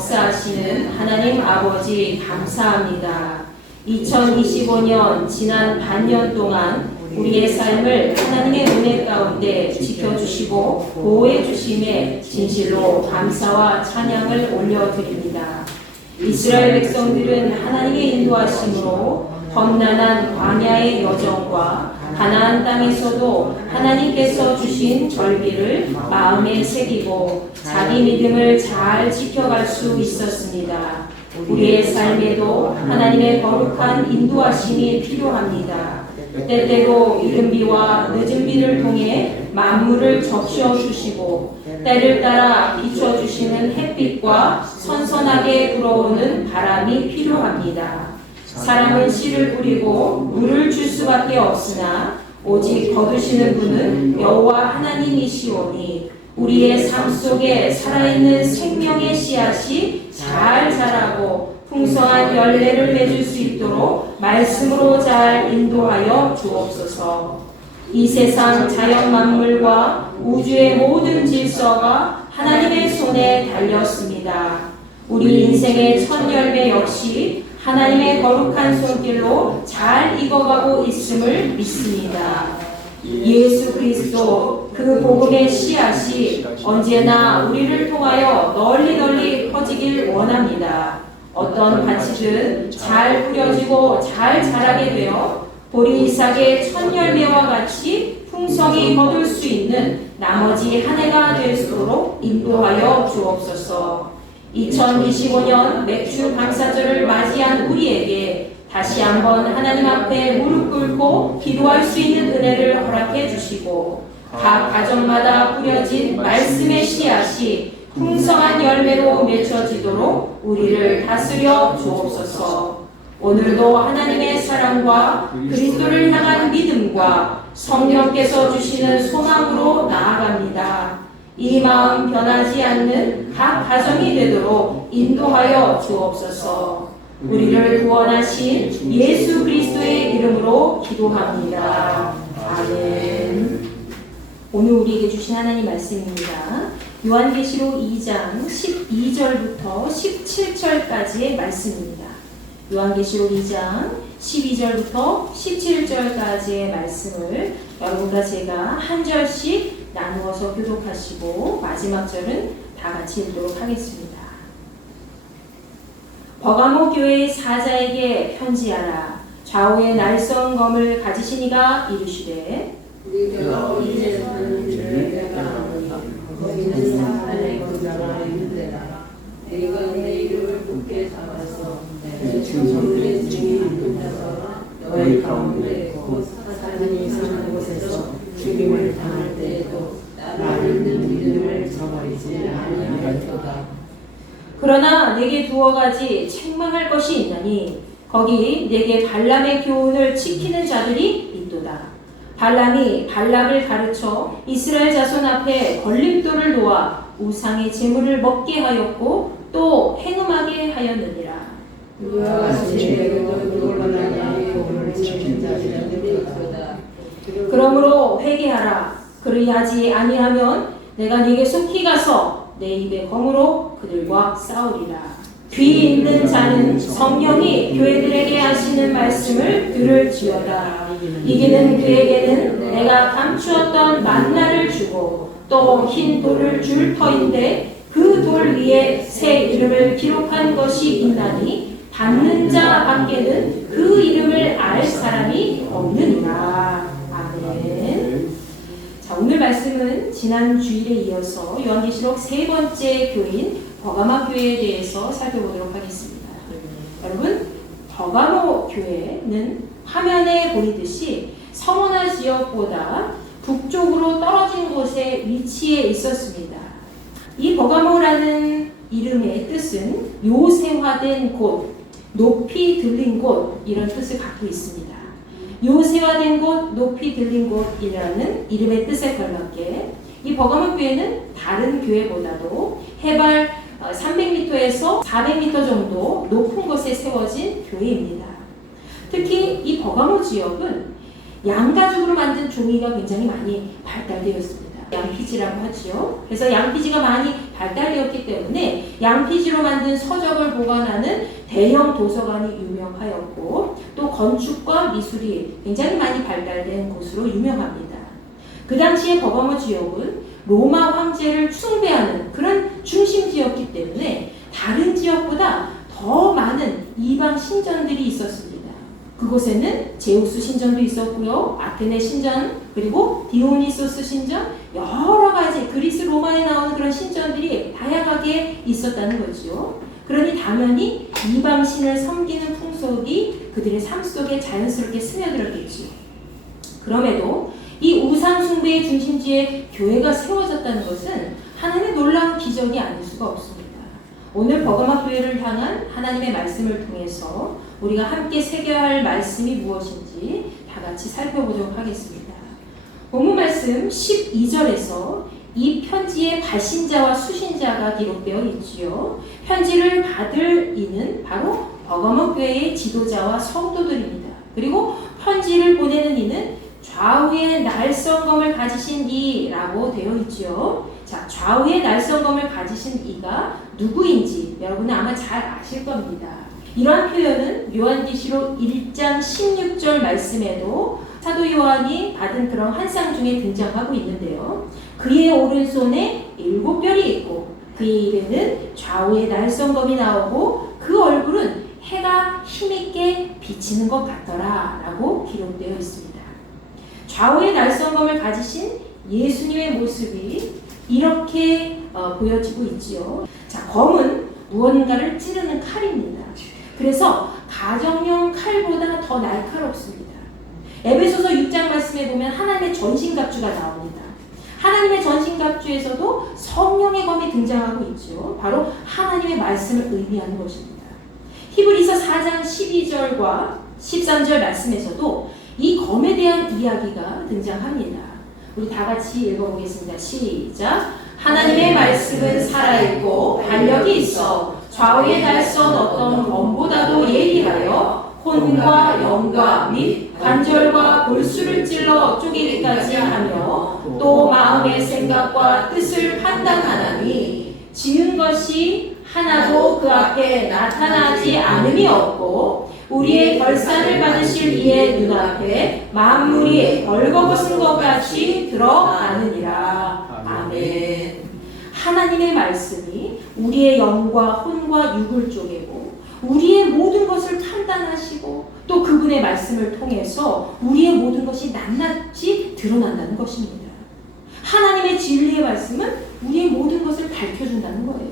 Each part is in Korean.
역사하시는 하나님 아버지 감사합니다. 2025년 지난 반년 동안 우리의 삶을 하나님의 은혜 가운데 지켜주시고 보호해 주심에 진실로 감사와 찬양을 올려드립니다. 이스라엘 백성들은 하나님의 인도하심으로 험난한 광야의 여정과 가나안 땅에서도 하나님께서 주신 절기를 마음에 새기고 자기 믿음을 잘 지켜갈 수 있었습니다. 우리의 삶에도 하나님의 거룩한 인도하심이 필요합니다. 때때로 이른 비와 늦은 비를 통해 만물을 적셔 주시고 때를 따라 비춰 주시는 햇빛과 선선하게 불어오는 바람이 필요합니다. 사람은 씨를 뿌리고 물을 줄 수밖에 없으나 오직 거두시는 분은 여호와 하나님이시오니 우리의 삶 속에 살아있는 생명의 씨앗이 잘 자라고 풍성한 열매를 맺을 수 있도록 말씀으로 잘 인도하여 주옵소서. 이 세상 자연 만물과 우주의 모든 질서가 하나님의 손에 달렸습니다. 우리 인생의 첫 열매 역시 하나님의 거룩한 손길로 잘 익어가고 있음을 믿습니다. 예수 그리스도 그 복음의 씨앗이 언제나 우리를 통하여 널리 퍼지길 원합니다. 어떤 밭이든 잘 뿌려지고 잘 자라게 되어 보리 이삭의 첫 열매와 같이 풍성히 거둘 수 있는 나머지 한 해가 될 수 있도록 인도하여 주옵소서. 2025년 맥주 감사절을 맞이한 우리에게 다시 한번 하나님 앞에 무릎 꿇고 기도할 수 있는 은혜를 허락해 주시고 각 가정마다 뿌려진 말씀의 씨앗이 풍성한 열매로 맺혀지도록 우리를 다스려 주옵소서. 오늘도 하나님의 사랑과 그리스도를 향한 믿음과 성령께서 주시는 소망으로 나아갑니다. 이 마음 변하지 않는 각 가정이 되도록 인도하여 주옵소서. 우리를 구원하신 예수 그리스도의 이름으로 기도합니다. 아멘. 오늘 우리에게 주신 하나님 말씀입니다. 요한계시록 2장 12절부터 17절까지의 말씀입니다. 요한계시록 2장 12절부터 17절까지의 말씀을 여러분과 제가 한 절씩 나누어서 교독하시고 마지막 절은 다 같이 읽도록 하겠습니다. 버가모 교회의 사자에게 편지하라. 좌우에 날선 검을 가지신 이가 이르시되 네가 이제 사는 일을 내가 아노니 거기는 사탄의 권자가 있는데라. 네가 내 이름을 굳게 잡아서 내 충성들의 증이 붙어서 너희 가운데 곧 사탄이 사는 곳에서 죽임을 당할 때에도 나를 믿는 믿음을 저버리지 아니하리로다. 그러나 내게 두어 가지 책망할 것이 있나니 거기 내게 발람의 교훈을 지키는 자들이 있도다. 발람이 발락을 가르쳐 이스라엘 자손 앞에 걸림돌을 놓아 우상의 제물을 먹게 하였고 또 행음하게 하였느니라. 그와 같이 내게도 놀라나니 교훈을 지키는 자들이 있도다. 그러므로 회개하라. 그리하지 아니하면 내가 네게 속히 가서 내 입의 검으로 그들과 싸우리라. 귀 있는 자는 성령이 교회들에게 하시는 말씀을 들을지어다. 이기는 그에게는 내가 감추었던 만나를 주고 또 흰 돌을 줄 터인데 그 돌 위에 새 이름을 기록한 것이 있나니 받는 자 밖에는 그 이름을 알 사람이 없느니라. 아멘. 자, 오늘 말씀은 지난 주일에 이어서 요한계시록 세 번째 교인 버가모 교회에 대해서 살펴보도록 하겠습니다. 여러분, 버가모 교회는 화면에 보이듯이 서머나 지역보다 북쪽으로 떨어진 곳에 위치해 있었습니다. 이 버가모라는 이름의 뜻은 요새화된 곳, 높이 들린 곳 이런 뜻을 갖고 있습니다. 요새화된 곳, 높이 들린 곳이라는 이름의 뜻에 걸맞게 이 버가모 교회는 다른 교회보다도 해발 300m에서 400m 정도 높은 곳에 세워진 교회입니다. 특히 이 버가모 지역은 양가죽으로 만든 종이가 굉장히 많이 발달되어 있습니다. 양피지라고 하지요. 그래서 양피지가 많이 발달되었기 때문에 양피지로 만든 서적을 보관하는 대형 도서관이 유명하였고 또 건축과 미술이 굉장히 많이 발달된 곳으로 유명합니다. 그 당시에 버가모 지역은 로마 황제를 숭배하는 그런 중심지였기 때문에 다른 지역보다 더 많은 이방 신전들이 있었습니다. 그곳에는 제우스 신전도 있었고요. 아테네 신전, 그리고 디오니소스 신전, 여러 가지 그리스 로마에 나오는 그런 신전들이 다양하게 있었다는 거죠. 그러니 당연히 이방 신을 섬기는 풍속이 그들의 삶 속에 자연스럽게 스며들었겠지요. 그럼에도 이 우상 숭배의 중심지에 교회가 세워졌다는 것은 하나님의 놀라운 기적이 아닐 수가 없습니다. 오늘 버가모 교회를 향한 하나님의 말씀을 통해서 우리가 함께 새겨야 할 말씀이 무엇인지 다 같이 살펴보도록 하겠습니다. 본문 말씀 12절에서 이 편지의 발신자와 수신자가 기록되어 있지요. 편지를 받을 이는 바로 버가모 교회의 지도자와 성도들입니다. 그리고 편지를 보내는 이는 좌우의 날성검을 가지신 이라고 되어 있죠. 자, 좌우의 날성검을 가지신 이가 누구인지 여러분은 아마 잘 아실 겁니다. 이러한 표현은 요한계시록 1장 16절 말씀에도 사도 요한이 받은 그런 환상 중에 등장하고 있는데요. 그의 오른손에 7별이 있고 그의 입에는 좌우의 날성검이 나오고 그 얼굴은 해가 힘있게 비치는 것 같더라 라고 기록되어 있습니다. 좌우의 날성검을 가지신 예수님의 모습이 이렇게 보여지고 있지요. 자, 검은 무언가를 찌르는 칼입니다. 그래서 가정용 칼보다 더 날카롭습니다. 에베소서 6장 말씀에 보면 하나님의 전신갑주가 나옵니다. 하나님의 전신갑주에서도 성령의 검이 등장하고 있죠. 바로 하나님의 말씀을 의미하는 것입니다. 히브리서 4장 12절과 13절 말씀에서도 이 검에 대한 이야기가 등장합니다. 우리 다 같이 읽어보겠습니다. 시작. 하나님의 말씀은 살아있고 반력이 있어 좌우에 달선 어떤 검보다도 예리하여 혼과 영과 및 관절과 골수를 찔러 쪼개기까지 하며 또 마음의 생각과 뜻을 판단하나니 지은 것이 하나도 그 앞에 나타나지 않음이 없고 우리의 결산을 받으실 이의 눈앞에 만물이 벌거벗은 것 같이 드러나느니라. 아멘. 하나님의 말씀이 우리의 영과 혼과 육을 쪼개고 우리의 모든 것을 판단하시고 또 그분의 말씀을 통해서 우리의 모든 것이 낱낱이 드러난다는 것입니다. 하나님의 진리의 말씀은 우리의 모든 것을 밝혀준다는 거예요.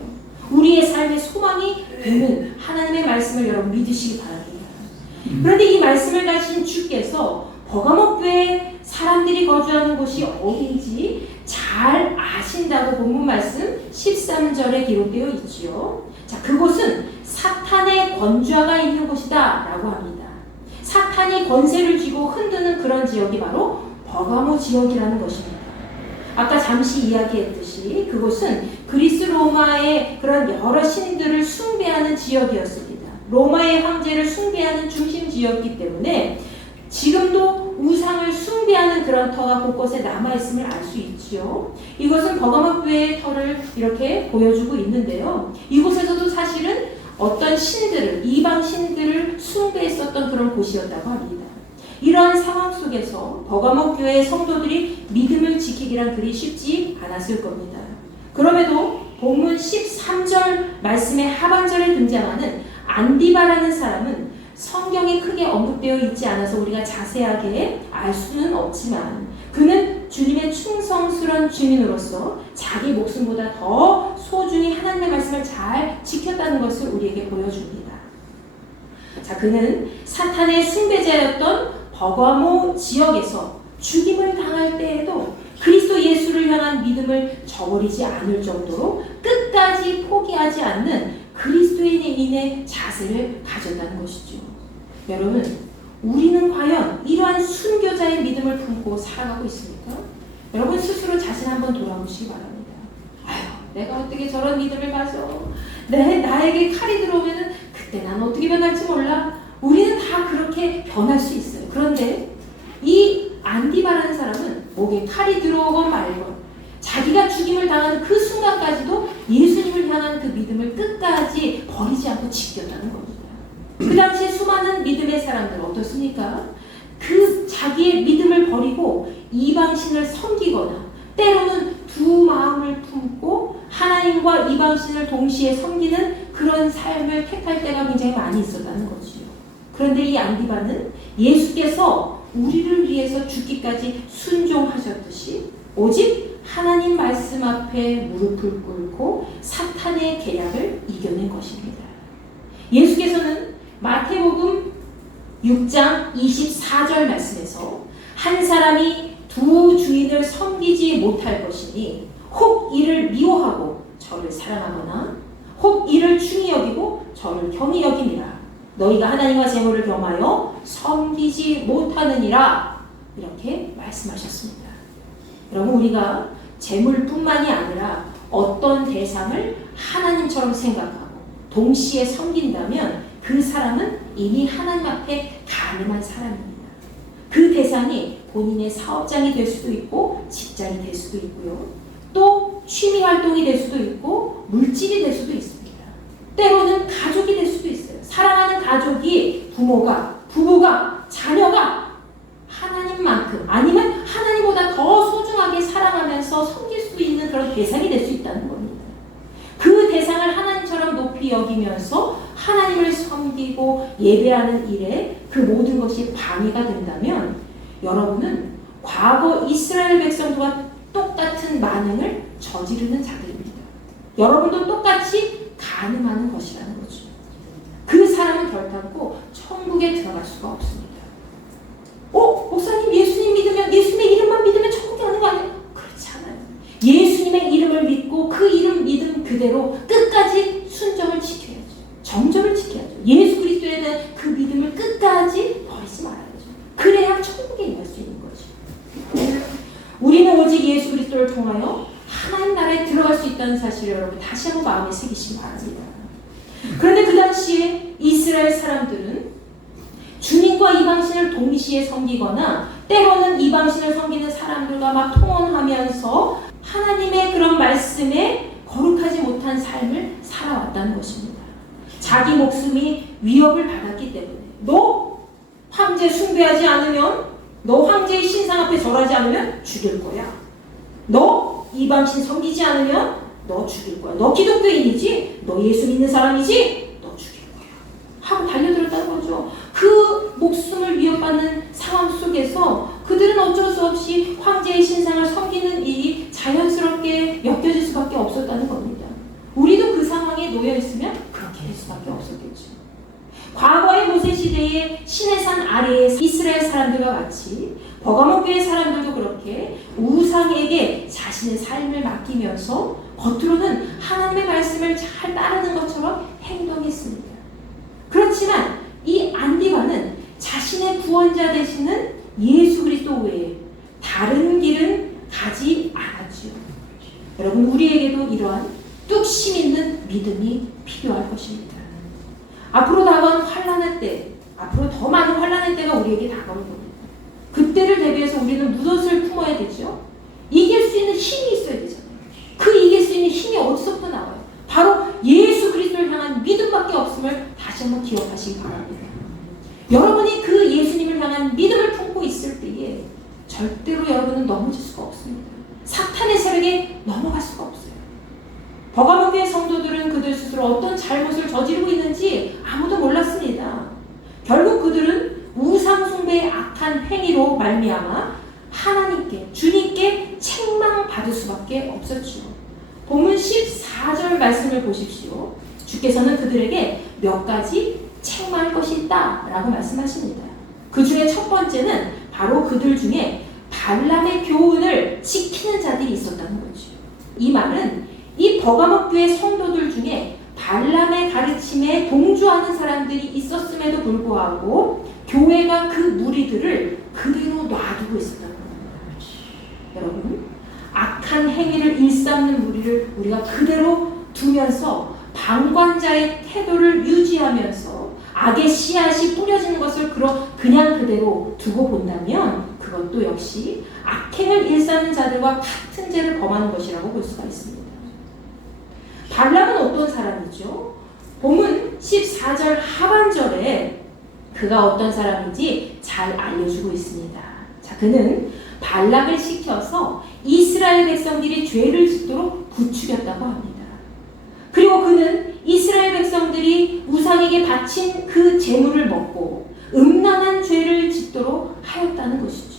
우리의 삶의 소망이 되는 하나님의 말씀을 여러분 믿으시기 바랍니다. 그런데 이 말씀을 가진 주께서 버가모 교회 사람들이 거주하는 곳이 어딘지 잘 아신다고 본문 말씀 13절에 기록되어 있지요. 자, 그곳은 사탄의 권좌가 있는 곳이다 라고 합니다. 사탄이 권세를 쥐고 흔드는 그런 지역이 바로 버가모 지역이라는 것입니다. 아까 잠시 이야기했듯이 그곳은 그리스 로마의 그런 여러 신들을 숭배하는 지역이었습니다. 로마의 황제를 숭배하는 중심지였기 때문에 지금도 우상을 숭배하는 그런 터가 곳곳에 남아있음을 알 수 있지요. 이것은 버가모 교회의 터를 이렇게 보여주고 있는데요. 이곳에서도 사실은 어떤 신들을, 이방 신들을 숭배했었던 그런 곳이었다고 합니다. 이러한 상황 속에서 버가모 교회의 성도들이 믿음을 지키기란 그리 쉽지 않았을 겁니다. 그럼에도 본문 13절 말씀의 하반절에 등장하는 안디바라는 사람은 성경에 크게 언급되어 있지 않아서 우리가 자세하게 알 수는 없지만 그는 주님의 충성스러운 주민으로서 자기 목숨보다 더 소중히 하나님의 말씀을 잘 지켰다는 것을 우리에게 보여줍니다. 자, 그는 사탄의 숭배자였던 버가모 지역에서 죽임을 당할 때에도 그리스도 예수를 향한 믿음을 저버리지 않을 정도로 끝까지 포기하지 않는 그리스도인의 자세를 가졌다는 것이죠. 여러분, 우리는 과연 이러한 순교자의 믿음을 품고 살아가고 있습니까? 여러분 스스로 자신 한번 돌아보시기 바랍니다. 아유, 내가 어떻게 저런 믿음을 가져? 나에게 칼이 들어오면은 그때 난 어떻게 변할지 몰라. 우리는 다 그렇게 변할 수 있어요. 그런데 이 안디바라는 사람은 목에 칼이 들어오건 말건 자기가 죽임을 당하는 그 순간까지도 예수님을 향한 그 믿음을 끝까지 버리지 않고 지켰다는 겁니다. 그 당시에 수많은 믿음의 사람들 어떻습니까? 그 자기의 믿음을 버리고 이방신을 섬기거나 때로는 두 마음을 품고 하나님과 이방신을 동시에 섬기는 그런 삶을 택할 때가 굉장히 많이 있었다는 거지요. 그런데 이 안디바는 예수께서 우리를 위해서 죽기까지 순종하셨듯이 오직 하나님 말씀 앞에 무릎을 꿇고 사탄의 계략을 이겨낸 것입니다. 예수께서는 마태복음 6장 24절 말씀에서 한 사람이 두 주인을 섬기지 못할 것이니 혹 이를 미워하고 저를 사랑하거나 혹 이를 중히 여기고 저를 경히 여김이라. 너희가 하나님과 재물을 겸하여 섬기지 못하느니라. 이렇게 말씀하셨습니다. 여러분, 우리가 재물뿐만이 아니라 어떤 대상을 하나님처럼 생각하고 동시에 섬긴다면 그 사람은 이미 하나님 앞에 가늠한 사람입니다. 그 대상이 본인의 사업장이 될 수도 있고 직장이 될 수도 있고요. 또 취미 활동이 될 수도 있고 물질이 될 수도 있습니다. 때로는 가족이 될 수도 있어요. 사랑하는 가족이 부부가 자녀가 하나님만큼 아니면 하나님보다 더 소중하게 사랑하면서 섬길 수 있는 그런 대상이 될 수 있다는 겁니다. 그 대상을 하나님처럼 높이 여기면서 하나님을 섬기고 예배하는 일에 그 모든 것이 방해가 된다면 여러분은 과거 이스라엘 백성들과 똑같은 만행을 저지르는 자들입니다. 여러분도 똑같이 간음하는 것이라는 거죠. 그 사람은 결단코 천국에 들어갈 수가 없습니다. 목사님 예수님 믿으면 예수님의 이름만 믿으면 천국에 가는 거 아니에요? 그렇지 않아요. 예수님의 이름을 믿고 그 이름 믿음 그대로 끝까지 순정을 지켜야죠. 정절을 지켜야죠. 예수 그리스도에 대한 그 믿음을 끝까지 버리지 말아야죠. 그래야 천국에 임할 수 있는 거죠. 우리는 오직 예수 그리스도를 통하여 하나님 나라에 들어갈 수 있다는 사실을 여러분 다시 한번 마음에 새기시기 바랍니다. 그런데 그 당시에 이스라엘 사람들은 주님과 이방신을 동시에 섬기거나 때로는 이방신을 섬기는 사람들과 막 통혼하면서 하나님의 그런 말씀에 거룩하지 못한 삶을 살아왔다는 것입니다. 자기 목숨이 위협을 받았기 때문에 너 황제 숭배하지 않으면, 너 황제의 신상 앞에 절하지 않으면 죽일 거야. 너 이방신 섬기지 않으면 너 죽일 거야. 너 기독교인이지? 너 예수 믿는 사람이지? 너 죽일 거야. 하고 달려들었다는 거죠. 그 목숨을 위협받는 상황 속에서 그들은 어쩔 수 없이 황제의 신상을 섬기는 일이 자연스럽게 엮여질 수밖에 없었다는 겁니다. 우리도 그 상황에 놓여 있으면 그렇게 될 수밖에 없었겠죠. 과거의 모세 시대의 시내산 아래의 이스라엘 사람들과 같이 버가모 교회 사람들도 그렇게 우상에게 자신의 삶을 맡기면서 겉으로는 하나님의 말씀을 잘 따르는 것처럼 행동했습니다. 그렇지만 이 안디바는 자신의 구원자 되시는 예수 그리스도 외에 다른 길은 가지 않았죠. 여러분, 우리에게도 이러한 뚝심 있는 믿음이 필요할 것입니다. 앞으로 다가온 환난의 때, 앞으로 더 많은 환난의 때가 우리에게 다가올 겁니다. 그때를 대비해서 우리는 무엇을 품어야 되죠? 이길 수 있는 힘이 있어야 되잖아요. 그 이길 수 있는 힘이 어디서부터 나와요? 바로 예수 그리스도를 향한 믿음밖에 없음을 다시 한번 기억하시기 바랍니다. 여러분이 그 예수님을 향한 믿음을 품고 있을 때에 절대로 여러분은 넘어질 수가 없습니다. 사탄의 세력에 넘어갈 수가 없어요. 버가모 교회 성도들은 그들 스스로 어떤 잘못을 저지르고 있는지 아무도 몰랐습니다. 결국 그들은 우상 숭배의 악한 행위로 말미암아 하나님께, 주님께 책망받을 수밖에 없었죠. 본문 14절 말씀을 보십시오. 주께서는 그들에게 몇 가지 책망할 것이 있다 라고 말씀하십니다. 그 중에 첫 번째는 바로 그들 중에 발람의 교훈을 지키는 자들이 있었다는 거죠. 이 말은 이 버가모 교회 성도들 중에 발람의 가르침에 동조하는 사람들이 있었음에도 불구하고 교회가 그 무리들을 그대로 놔두고 있었다는 겁니다. 여러분, 악한 행위를 일삼는 무리를 우리가 그대로 두면서 방관자의 태도를 유지하면서 악의 씨앗이 뿌려지는 것을 그냥 그대로 두고 본다면 그것도 역시 악행을 일삼는 자들과 같은 죄를 범하는 것이라고 볼 수가 있습니다. 발람은 어떤 사람이죠? 본문 14절 하반절에 그가 어떤 사람인지 잘 알려주고 있습니다. 자, 그는 발락을 시켜서 이스라엘 백성들이 죄를 짓도록 부추겼다고 합니다. 그리고 그는 이스라엘 백성들이 우상에게 바친 그 제물을 먹고 음란한 죄를 짓도록 하였다는 것이죠.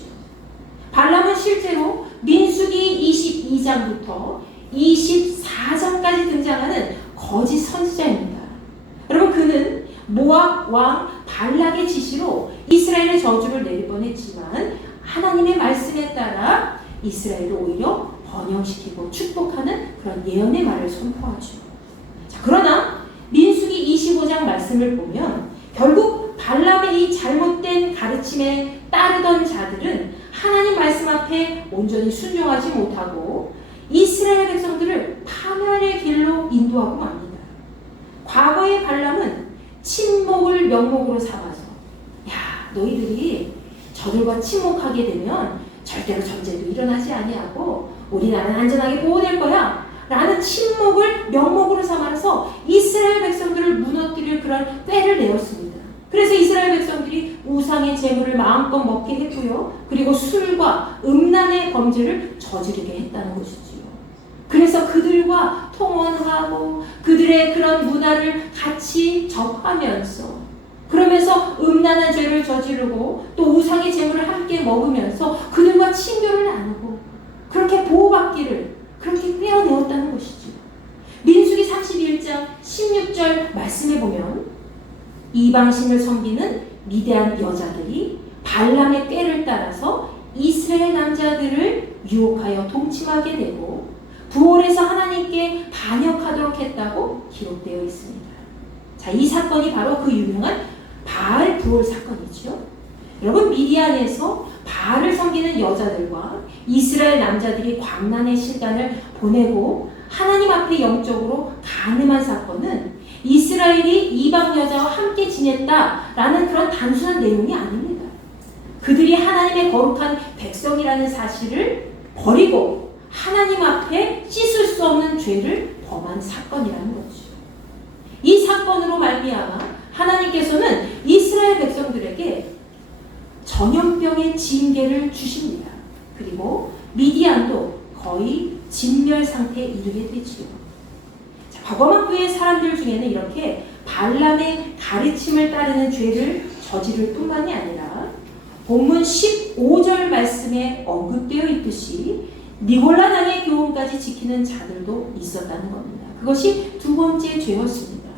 발람은 실제로 민수기 22장부터 24장까지 등장하는 거짓 선지자입니다. 여러분, 그는 모압 왕 발락의 지시로 이스라엘의 저주를 내릴 뻔했지만 하나님의 말씀에 따라 이스라엘을 오히려 번영시키고 축복하는 그런 예언의 말을 선포하죠. 자, 그러나 민수기 25장 말씀을 보면 결국 발람의 이 잘못된 가르침에 따르던 자들은 하나님 말씀 앞에 온전히 순종하지 못하고 이스라엘 백성들을 파멸의 길로 인도하고 맙니다. 과거의 발람은 친목을 명목으로 삼아서 야, 너희들이 저들과 친목하게 되면 절대로 전쟁도 일어나지 아니하고 우리나라는 안전하게 보호될 거야 라는 친목을 명목으로 삼아서 이스라엘 백성들을 무너뜨릴 그런 꾀를 내었습니다. 그래서 이스라엘 백성들이 우상의 재물을 마음껏 먹게 했고요. 그리고 술과 음란의 범죄를 저지르게 했다는 것이지요. 그래서 그들과 통원하고 그들의 그런 문화를 같이 접하면서 그러면서 음란한 죄를 저지르고 또 우상의 재물을 함께 먹으면서 그들과 친교를 나누고 그렇게 보호받기를 그렇게 꿰어내었다는 것이죠. 민수기 31장 16절 말씀에 보면 이방신을 섬기는 미대한 여자들이 발람의 꾀를 따라서 이스라엘 남자들을 유혹하여 동침하게 되고 부올에서 하나님께 반역하도록 했다고 기록되어 있습니다. 자, 이 사건이 바로 그 유명한 바알 부올 사건이죠. 여러분, 미디안에서 바알을 섬기는 여자들과 이스라엘 남자들이 광란의 시간을 보내고 하나님 앞에 영적으로 간음한 사건은 이스라엘이 이방 여자와 함께 지냈다라는 그런 단순한 내용이 아닙니다. 그들이 하나님의 거룩한 백성이라는 사실을 버리고 하나님 앞에 씻을 수 없는 죄를 범한 사건이라는 거죠. 이 사건으로 말미암아 하나님께서는 이스라엘 백성들에게 전염병의 징계를 주십니다. 그리고 미디안도 거의 진멸 상태에 이르게 되지요. 자, 버거마교의 사람들 중에는 이렇게 발람의 가르침을 따르는 죄를 저지를 뿐만이 아니라 본문 15절 말씀에 언급되어 있듯이 니골라당의 교훈까지 지키는 자들도 있었다는 겁니다. 그것이 두 번째 죄였습니다.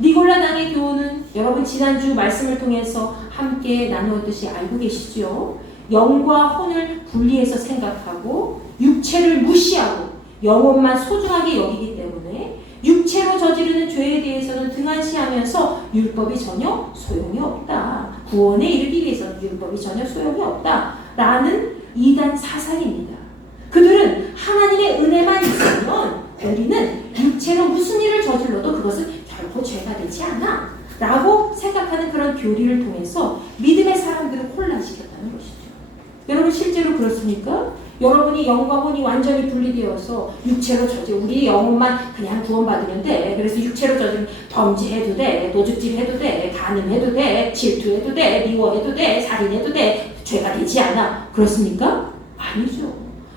니골라당의 교훈은 여러분 지난주 말씀을 통해서 함께 나누었듯이 알고 계시죠? 영과 혼을 분리해서 생각하고 육체를 무시하고 영혼만 소중하게 여기기 때문에 육체로 저지르는 죄에 대해서는 등한시하면서 율법이 전혀 소용이 없다. 구원에 이르기 위해서는 율법이 전혀 소용이 없다. 라는 이단 사상입니다. 그들은 하나님의 은혜만 있으면 우리는 육체로 무슨 일을 저질러도 그것은 결코 죄가 되지 않아 라고 생각하는 그런 교리를 통해서 믿음의 사람들을 혼란시켰다는 것이죠. 여러분 실제로 그렇습니까? 여러분이 영과 혼이 완전히 분리되어서 육체로 저질 우리 영혼만 그냥 구원받으면 돼. 그래서 육체로 저지르면 범죄해도 돼, 도둑질해도 돼, 간음해도 돼, 질투해도 돼, 미워해도 돼, 살인해도 돼, 죄가 되지 않아. 그렇습니까? 아니죠.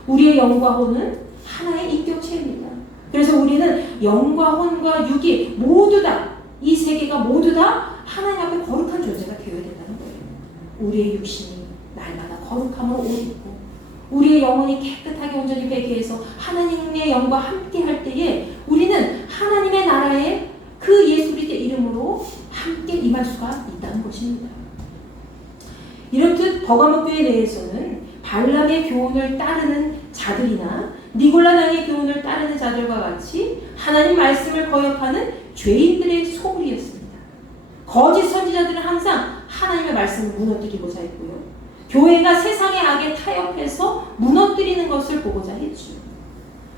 우리의 영과 혼은 하나의 인격체입니다. 그래서 우리는 영과 혼과 육이 모두 다, 이 세 개가 모두 다 하나님 앞에 거룩한 존재가 되어야 된다는 거예요. 우리의 육신이 날마다 거룩함으로 옷 입고 우리의 영혼이 깨끗하게 온전히 배게 해서 하나님의 영과 함께 할 때에 우리는 하나님의 나라에 그 예수 그리스도의 이름으로 함께 임할 수가 있다는 것입니다. 이렇듯 버가모 교회 내에서는 발람의 교훈을 따르는 자들이나 니골라당의 교훈을 따르는 자들과 같이 하나님 말씀을 거역하는 죄인들의 소굴이었습니다. 거짓 선지자들은 항상 하나님의 말씀을 무너뜨리고자 했고요. 교회가 세상의 악에 타협해서 무너뜨리는 것을 보고자 했죠.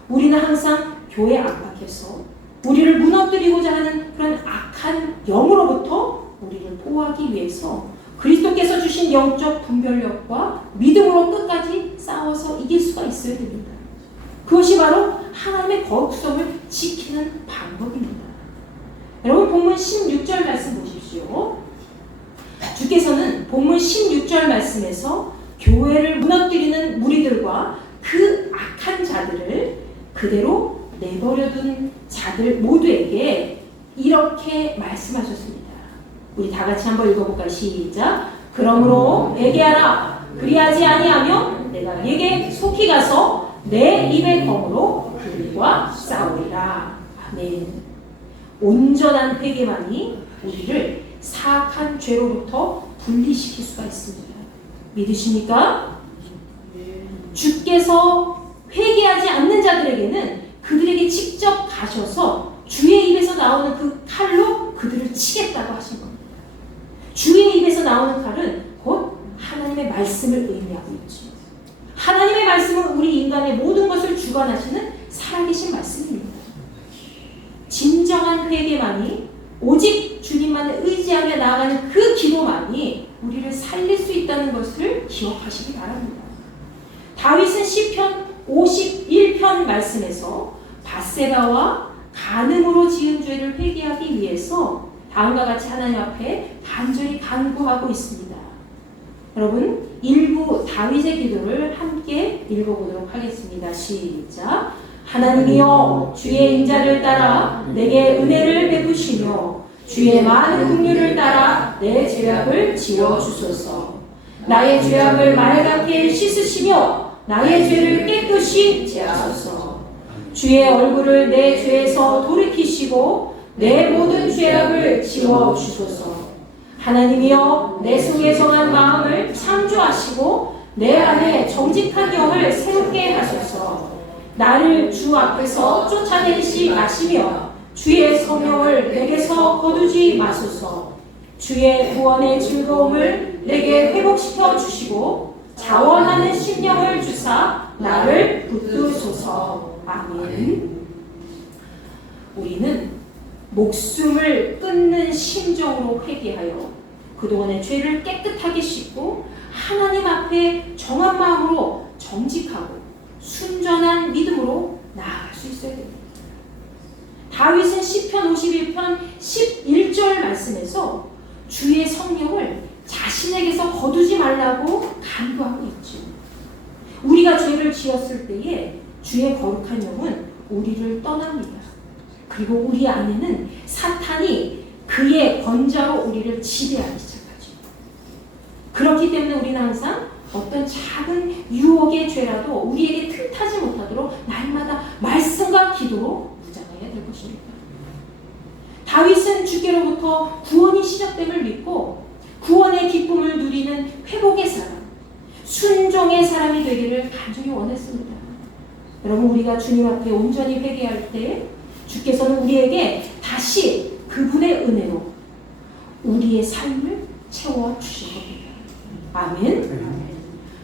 우리는 항상 교회 안팎에서 우리를 무너뜨리고자 하는 그런 악한 영으로부터 우리를 보호하기 위해서 그리스도께서 주신 영적 분별력과 믿음으로 끝까지 싸워서 이길 수가 있어야 됩니다. 그것이 바로 하나님의 거룩성을 지키는 방법입니다. 여러분 본문 16절 말씀 보십시오. 주께서는 본문 16절 말씀에서 교회를 무너뜨리는 무리들과 그 악한 자들을 그대로 내버려둔 자들 모두에게 이렇게 말씀하셨습니다. 우리 다 같이 한번 읽어볼까요? 시작. 그러므로 회개하라. 그리하지 아니하면 내가 네게 속히 가서 내 입의 검으로 그들과 싸우리라. 아멘. 온전한 회개만이 우리를 사악한 죄로부터 분리시킬 수가 있습니다. 믿으십니까? 주께서 회개하지 않는 자들에게는 그들에게 직접 가셔서 주의 입에서 나오는 그 칼로 그들을 치겠다고 하신 겁니다. 주의 입에서 나오는 칼은 곧 하나님의 말씀을 의미하고 있죠. 하나님의 말씀은 우리 인간의 모든 것을 주관하시는 살아계신 말씀입니다. 진정한 회개만이 오직 주님만을 의지하며 나아가는 그 기도만이 우리를 살릴 수 있다는 것을 기억하시기 바랍니다. 다윗은 시편 51편 말씀에서 밧세바와 간음으로 지은 죄를 회개하기 위해서 다음과 같이 하나님 앞에 간절히 간구하고 있습니다. 여러분 일부 다윗의 기도를 함께 읽어보도록 하겠습니다. 시작. 하나님이여 주의 인자를 따라 내게 은혜를 베푸시며 주의 많은 긍휼을 따라 내 죄악을 지워주소서. 나의 죄악을 말갛게 씻으시며 나의 죄를 깨끗이 제하소서. 주의 얼굴을 내 죄에서 돌이키시고 내 모든 죄악을 지워주소서. 하나님이여 내 속에 성한 마음을 창조하시고 내 안에 정직한 영을 새롭게 하소서. 나를 주 앞에서 쫓아내지 마시며 주의 성령을 내게서 거두지 마소서. 주의 구원의 즐거움을 내게 회복시켜 주시고 자원하는 심령을 주사 나를 붙드소서. 아멘. 우리는 목숨을 끊는 심정으로 회개하여 그동안의 죄를 깨끗하게 씻고 하나님 앞에 정한 마음으로 정직하고 순전한 믿음으로 나아갈 수 있어야 됩니다. 다윗은 시편 51편 11절 말씀에서 주의 성령을 자신에게서 거두지 말라고 간구하고 있죠. 우리가 죄를 지었을 때에 주의 거룩한 영은 우리를 떠납니다. 그리고 우리 안에는 사탄이 그의 권자로 우리를 지배하기 시작하죠. 그렇기 때문에 우리는 항상 어떤 작은 유혹의 죄라도 우리에게 틈타지 못하도록 날마다 말씀과 기도로 무장해야 될 것입니다. 다윗은 주께로부터 구원이 시작됨을 믿고 구원의 기쁨을 누리는 회복의 사람, 순종의 사람이 되기를 간절히 원했습니다. 여러분 우리가 주님 앞에 온전히 회개할 때 주께서는 우리에게 다시 그분의 은혜로 우리의 삶을 채워주실 겁니다. 아멘.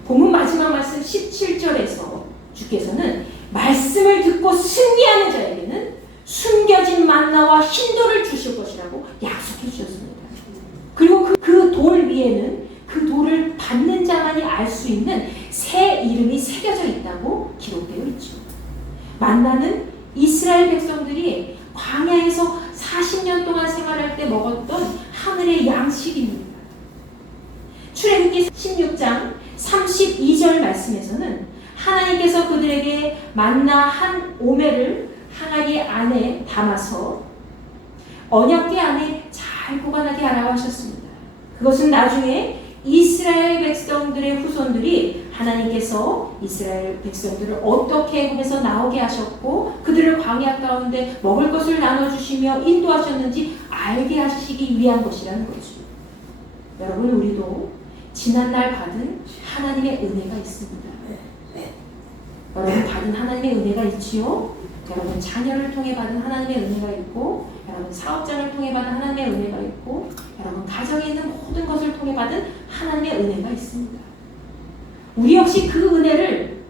본문 마지막 말씀 17절에서 주께서는 말씀을 듣고 승리하는 자에게는 숨겨진 만나와 hin도를 주실 것이라고 약속해 주셨습니다. 그리고 그 돌 위에는 그 돌을 받는 자만이 알 수 있는 새 이름이 새겨져 있다고 기록되어 있죠. 만나는 이스라엘 백성들이 광야에서 40년 동안 생활할 때 먹었던 하늘의 양식입니다. 출애굽기 16장 32절 말씀에서는 하나님께서 그들에게 만나 한 오멜을 항아리 안에 담아서 언약궤 안에 잘 보관하게 하라고 하셨습니다. 그것은 나중에 이스라엘 백성들의 후손들이 하나님께서 이스라엘 백성들을 어떻게 애굽에서 나오게 하셨고 그들을 광야 가운데 먹을 것을 나눠주시며 인도하셨는지 알게 하시기 위한 것이라는 거죠. 여러분 우리도 지난날 받은 하나님의 은혜가 있습니다. 여러분 받은 하나님의 은혜가 있지요? 여러분 자녀를 통해 받은 하나님의 은혜가 있고 여러분 사업장을 통해 받은 하나님의 은혜가 있고 여러분 가정에 있는 모든 것을 통해 받은 하나님의 은혜가 있습니다. 우리 역시 그 은혜를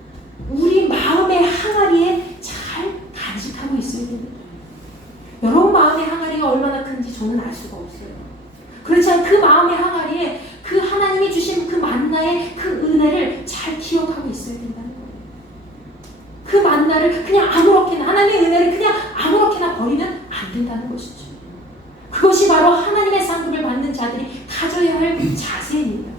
우리 마음의 항아리에 잘 간직하고 있어야 됩니다. 여러분 마음의 항아리가 얼마나 큰지 저는 알 수가 없어요. 그렇지만 그 마음의 항아리에 그 그 하나님이 주신 그 만나의 그 은혜를 잘 기억하고 있어야 된다는 거예요. 그 만나를 그냥 아무렇게나, 하나님의 은혜를 그냥 아무렇게나 버리면 안 된다는 것이죠. 그것이 바로 하나님의 상급을 받는 자들이 가져야 할 자세입니다.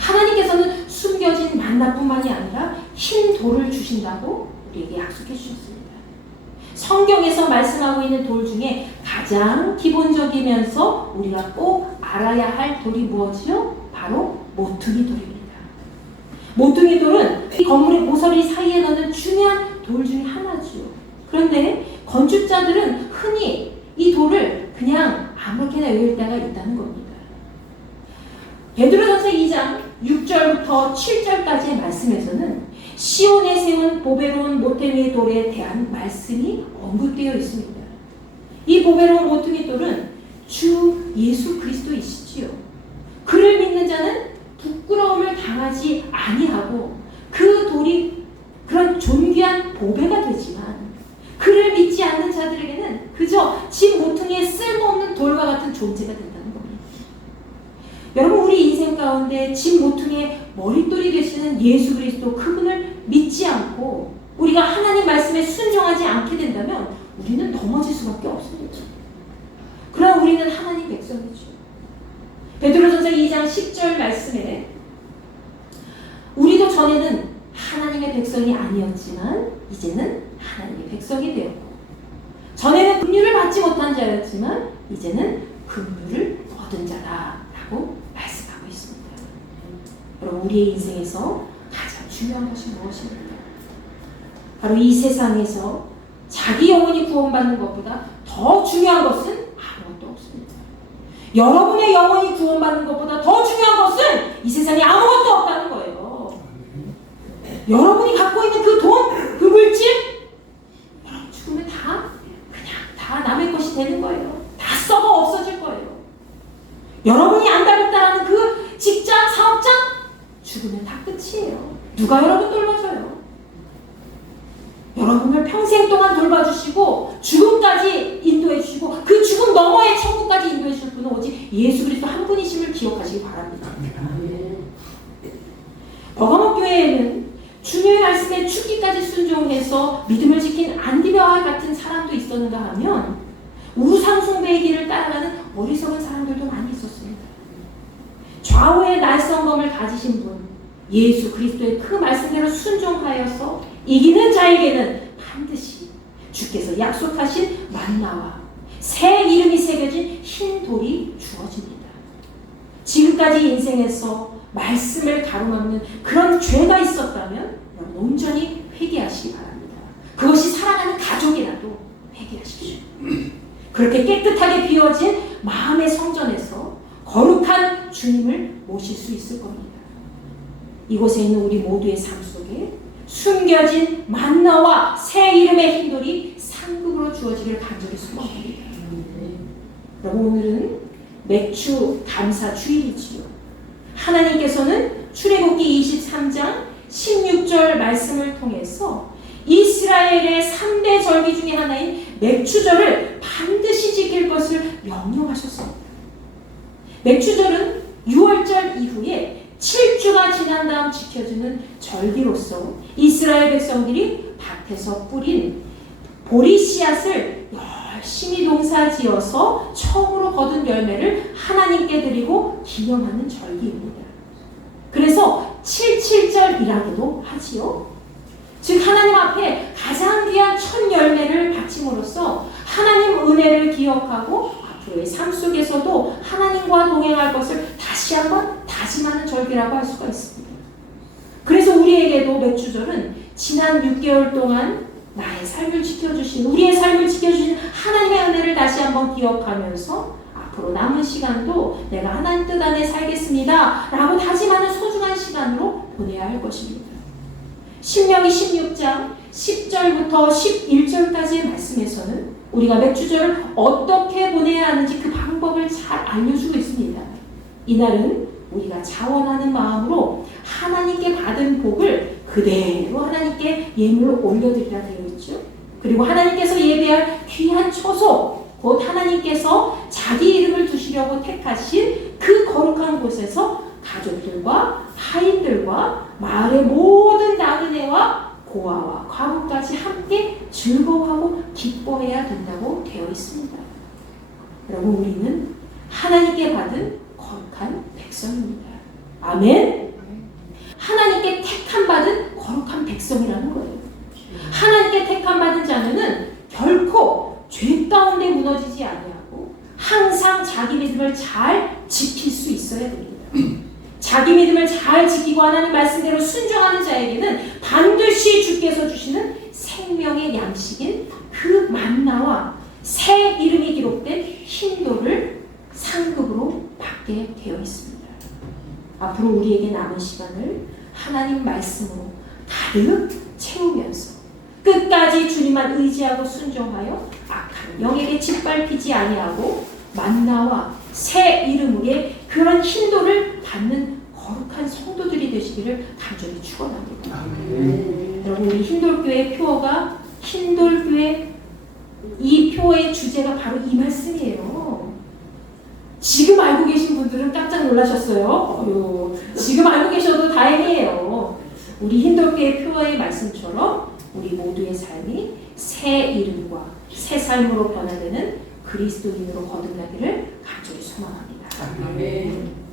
하나님께서는 숨겨진 만나뿐만이 아니라 흰 돌을 주신다고 우리에게 약속해 주셨습니다. 성경에서 말씀하고 있는 돌 중에 가장 기본적이면서 우리가 꼭 알아야 할 돌이 무엇이요? 바로 모퉁이 돌입니다. 모퉁이 돌은 이 건물의 모서리 사이에 넣는 중요한 돌 중에 하나죠. 그런데 건축자들은 흔히 이 돌을 그냥 아무렇게나 외울 때가 있다는 겁니다. 베드로전서 2장 6절부터 7절까지의 말씀에서는 시온에 세운 보배로운 모퉁이 돌에 대한 말씀이 언급되어 있습니다. 이 보배로운 모퉁이 돌은 주 예수 그리스도이시지요. 그를 믿는 자는 부끄러움을 당하지 아니하고 그 돌이 그런 존귀한 보배가 되지만 그를 믿지 않는 자들에게는 그저 집 모퉁이에 쓸모없는 돌과 같은 존재가 된다는 겁니다. 여러분, 우리 인생 가운데 집 모퉁이의 머릿돌이 되시는 예수 그리스도 그분을 믿지 않고 우리가 하나님 말씀에 순종하지 않게 된다면 우리는 넘어질 수밖에 없습니다. 그러나 우리는 하나님 백성이죠. 베드로전서 2장 10절 말씀에 우리도 전에는 하나님의 백성이 아니었지만 이제는 하나님의 백성이 되었고 전에는 긍휼을 받지 못한 자였지만 이제는 긍휼을 얻은 자다라고 말씀하고 있습니다. 여러분, 우리의 인생에서 가장 중요한 것이 무엇입니까? 바로 이 세상에서 자기 영혼이 구원받는 것보다 더 중요한 것은 아무것도 없습니다. 여러분의 영혼이 구원받는 것보다 더 중요한 것은 이 세상에 아무것도 없다는 거예요. 여러분이 갖고 있는 그 돈, 그 물질, 여러분 죽으면 다 남의 것이 되는 거예요. 다 썩어 없어질 거예요. 여러분이 안달복달하는 그 직장, 사업장, 죽으면 다 끝이에요. 누가 여러분 돌봐줘요? 여러분을 평생 동안 돌봐주시고 죽음까지 인도해 주시고 그 죽음 너머의 천국까지 인도해 주실 분은 오직 예수 그리스도 한 분이심을 기억하시기 바랍니다. 버가목 교회에는 주님의 말씀에 죽기까지 순종해서 믿음을 지킨 안디바와 같은 사람도 있었는가 하면 우상숭배의 길을 따라가는 어리석은 사람들도 많이 있었습니다. 좌우의 날성검을 가지신 분, 예수 그리스도의 그 말씀대로 순종하여서 이기는 자에게는 반드시 주께서 약속하신 만나와 새 이름이 새겨진 흰 돌이 주어집니다. 지금까지 인생에서 말씀을 가로막는 그런 죄가 있었다면 여러분 온전히 회개하시기 바랍니다. 그것이 사랑하는 가족이라도 회개하십시오. 그렇게 깨끗하게 비워진 마음의 성전에서 거룩한 주님을 모실 수 있을 겁니다. 이곳에 있는 우리 모두의 삶 속에 숨겨진 만나와 새 이름의 흰돌이 상급으로 주어지기를 간절히 소망합니다. 여러분, 오늘은 맥주 감사 주일이지요. 하나님께서는 출애굽기 23장 16절 말씀을 통해서 이스라엘의 3대 절기 중에 하나인 맥주절을 반드시 지킬 것을 명령하셨습니다. 맥주절은 6월절 이후에 7주가 지난 다음 지켜주는 절기로서 이스라엘 백성들이 밭에서 뿌린 보리 씨앗을 열심히 농사지어서 처음으로 거둔 열매를 하나님께 드리고 기념하는 절기입니다. 그래서 7.7절이라고도 하지요. 즉 하나님 앞에 가장 귀한 첫 열매를 바침으로써 하나님 은혜를 기억하고 앞으로의 삶 속에서도 하나님과 동행할 것을 다시 한번 다짐하는 절기라고 할 수가 있습니다. 그래서 우리에게도 맥주절은 지난 6개월 동안 나의 삶을 지켜주신, 우리의 삶을 지켜주신 하나님의 은혜를 다시 한번 기억하면서 앞으로 남은 시간도 내가 하나님 뜻 안에 살겠습니다 라고 다짐하는 소중한 시간으로 보내야 할 것입니다. 신명기 16장 10절부터 11절까지의 말씀에서는 우리가 맥주절을 어떻게 보내야 하는지 그 방법을 잘 알려주고 있습니다. 이날은 우리가 자원하는 마음으로 하나님께 받은 복을 그대로 하나님께 예물로 올려드리라 되어 있죠. 그리고 하나님께서 예배할 귀한 초소, 곧 하나님께서 자기 이름을 두시려고 택하신 그 거룩한 곳에서 가족들과 타인들과 마을의 모든 나그네와 고아와 과부까지 함께 즐거워하고 기뻐해야 된다고 되어 있습니다. 여러분, 우리는 하나님께 받은 거룩한 백성입니다. 아멘. 하나님께 택함 받은 거룩한 백성이라는 거예요. 하나님께 택함 받은 자는 결코 죄 가운데 무너지지 아니하고 항상 자기 믿음을 잘 지킬 수 있어야 됩니다. 자기 믿음을 잘 지키고 하나님 말씀대로 순종하는 자에게는 반드시 주께서 주시는 생명의 양식인 그 만나와 새 이름이 기록된 흰돌을 상급으로 받게 되어 있습니다. 앞으로 우리에게 남은 시간을 하나님 말씀으로 가득 채우면서 끝까지 주님만 의지하고 순종하여 악한 영에게 짓밟히지 아니하고 만나와 새 이름의 그런 흰돌을 받는 거룩한 성도들이 되시기를 간절히 축원합니다. 여러분, 우리 흰돌교회 표어가 흰돌교회 이 표의 주제가 바로 이 말씀이에요. 지금 알고 계신 분들은 깜짝 놀라셨어요. 지금 알고 계셔도 다행이에요. 우리 흰돌교회 표어의 말씀처럼 우리 모두의 삶이 새 이름과 새 삶으로 변화되는 그리스도인으로 거듭나기를 간절히 소망합니다. 아멘.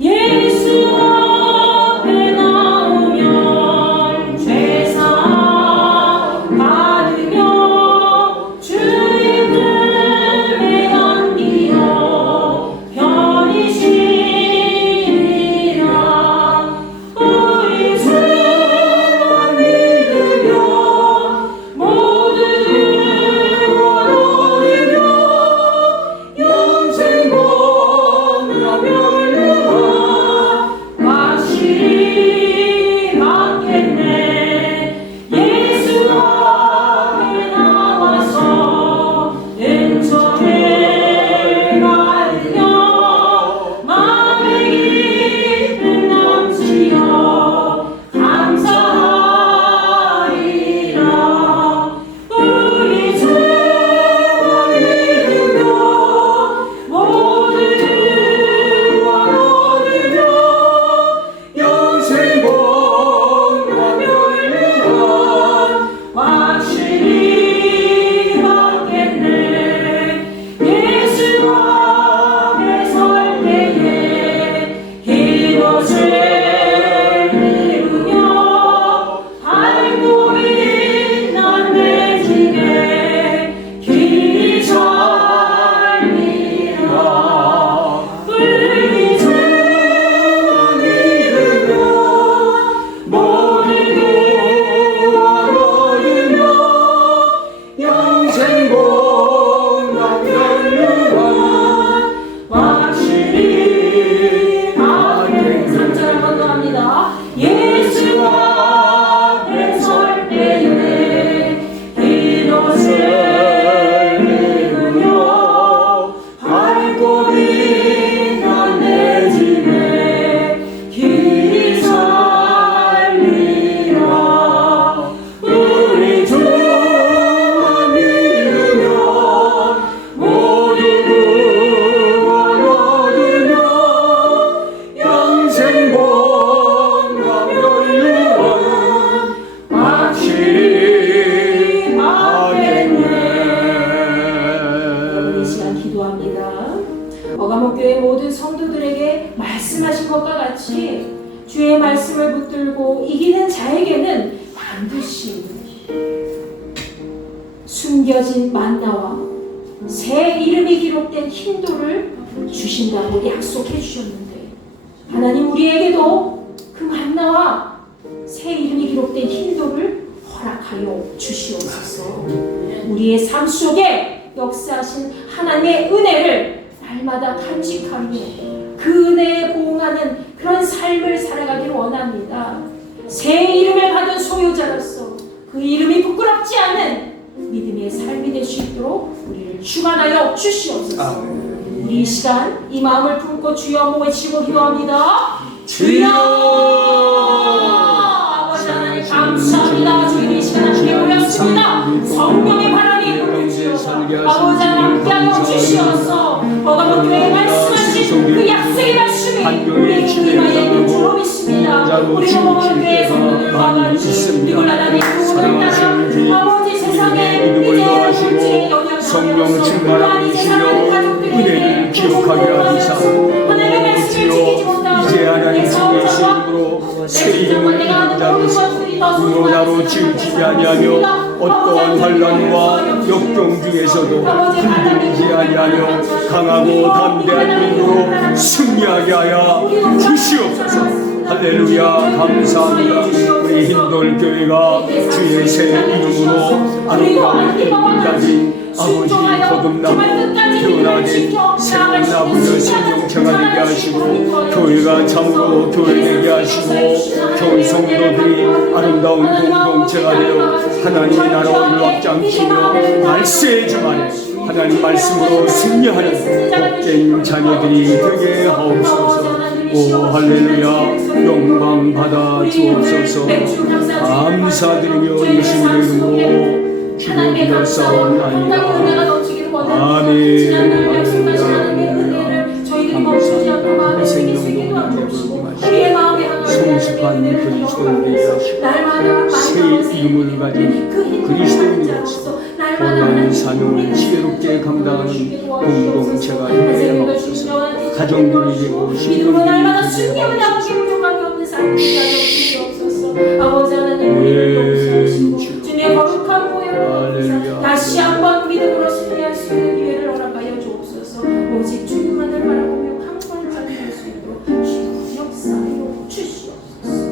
예수 앞에 나오면 죄사함 받으며 주의 품에 안기어 편히 쉬리라. 우리 주만 믿으며 모두를 원하며 영생 번하며 어가목교회 모든 성도들에게 말씀하신 것과 같이 주의 말씀을 붙들고 이기는 자에게는 반드시 숨겨진 만나와 새 이름이 기록된 흰돌을 주신다고 약속해 주셨는데, 하나님 우리에게도 그 만나와 새 이름이 기록된 흰돌을 허락하여 주시옵소서. 우리의 삶 속에 역사하신 하나님의 은혜를 날마다 간직하며 그 은혜에 보응하는 그런 삶을 살아가길 원합니다. 새 이름을 받은 소유자로서 그 이름이 부끄럽지 않은 믿음의 삶이 될 수 있도록 우리를 주관하여 주시옵소서. 우리 이 시간 이 마음을 품고 주여 모시고 기도합니다. 주여! 아버지 하나님 감사합니다. 주님 이 시간 주님 성령의 바람이 불어주셔서 아버지 하나님 함께하여 주시어서 버가모 교회에 말씀하신 그 약속의 말씀이 우리의 임하에 있는 줄 믿습니다. 우리 버가모 교회 성도들과 같이 누굴라다니 구원을 따라 아버지 세상에 이제 물질의 영향을 성령 충만한 주시며 은혜를 기억하게 하시사 하나님의 말씀을 지키지 못하고 이제 하나님 주의 이름으로 새 이름을 입은 자로서 부모자로 지으시지 아니하며 어떠한 환난과 역경 중에서도 흔들리지 아니하며 강하고 담대한 믿음으로 승리하게 하여 주시옵소서. 할렐루야. 감사합니다. 우리 힘돌교회가 주의 새 이름으로 아름다운 이름을 가진 아버지 거듭나고 태어나신 새로운 나무를 생명체가 되게 하시고 교회가 참으로 교회되게 하시고 교회 성도들이 아름다운 공동체가 되어 하나님의 나라를 확장시키며 말세의 주말에 하나님 말씀으로 승리하는 복된 자녀들이 되게 하옵소서. 오 할렐루야. 영광 받아 주옵소서. 감사드리며 예수님의 이름으로 기도드렸사옵나이다. 아멘. 감사합니다. 생명도 성숙한 그리스도인들이 새 이름을 가진 그리스도인으로서 본연의 사명을 지혜롭게 감당하는 공동체가 되게 하옵소서. 가정들이 되고 신령들이 되게 하옵소서. 아버지 하나님 주님의 거룩한 보혈로 다시 한번 믿음으로 승리할 수 있는 기회를 허락하여 주옵소서. 오직 주님만을 바라보며 한번 살릴 수 있도록 주님 역사하여 주시옵소서.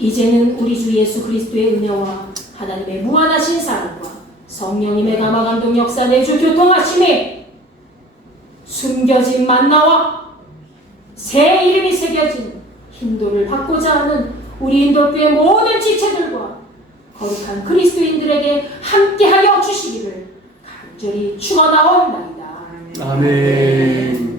이제는 우리 주 예수 그리스도의 은혜와 하나님의 무한하신 사랑과 성령님의 감화감동 역사 내주 교통하심에 숨겨진 만나와 새 이름이 새겨진 인도를 받고자 하는 우리 인도교회 모든 지체들과 거룩한 그리스도인들에게 함께하여 주시기를 간절히 축원하옵나이다. 아멘.